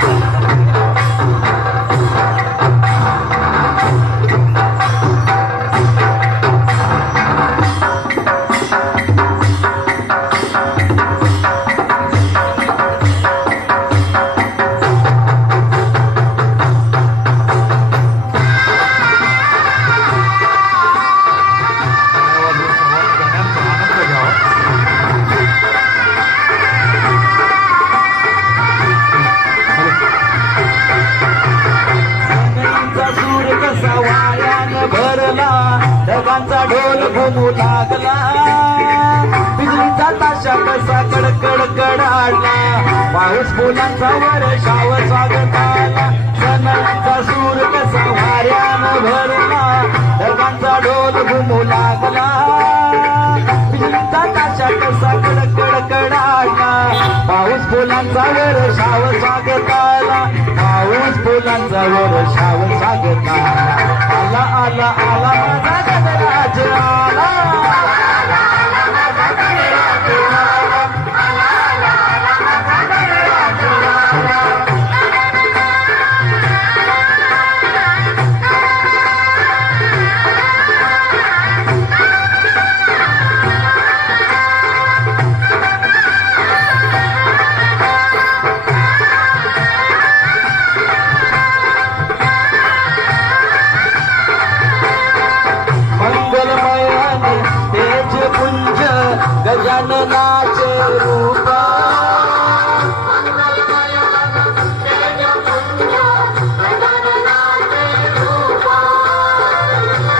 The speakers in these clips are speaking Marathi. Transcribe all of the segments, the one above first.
trù ढगांचा ढोल घुमू लागला. बिजलीचा ताशा कसा कडकड कडाडला. पाऊस फुलांचा वर्षाव स्वागत आला. सनईचा सूर कसा वाऱ्यानं भरला. ढगांचा ढोल घुमू लागला. बिजलीचा ताशा कसा कडकड कडाडला. पाऊस फुलांचा वर्षाव स्वागत आला. पाऊस फुलांचा वर्षाव स्वागत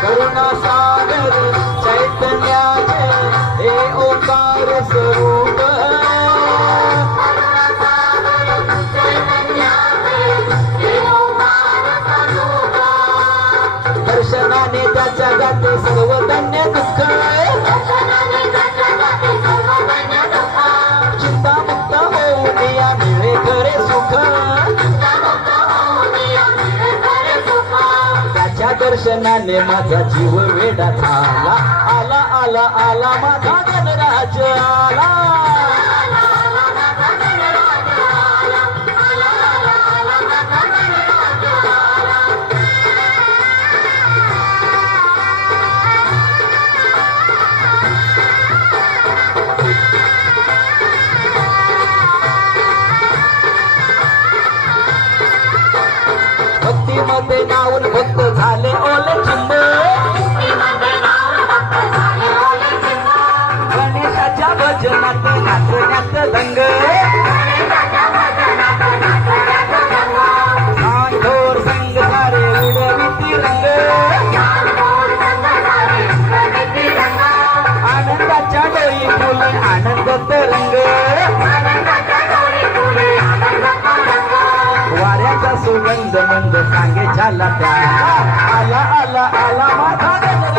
करुणासागर चैतन्याचे हे ओंकार स्वरूप. दर्शनाने त्याच्या जाते सर्व धन्य दर्शनाने माझा जीव वेडा झाला. आला आला आला माझा गणराज आला. भक्तीमध्ये गाऊन भक्त झाले ओले चिंब. गणेशाच्या भजनात नाचण्यात दंग. नांदोर संग सारे उडविती रंग. आनंदाच्या डोळी फुले आनंद तरंग. मंद मंद सांगे झाला त्या. आला आला आला माझा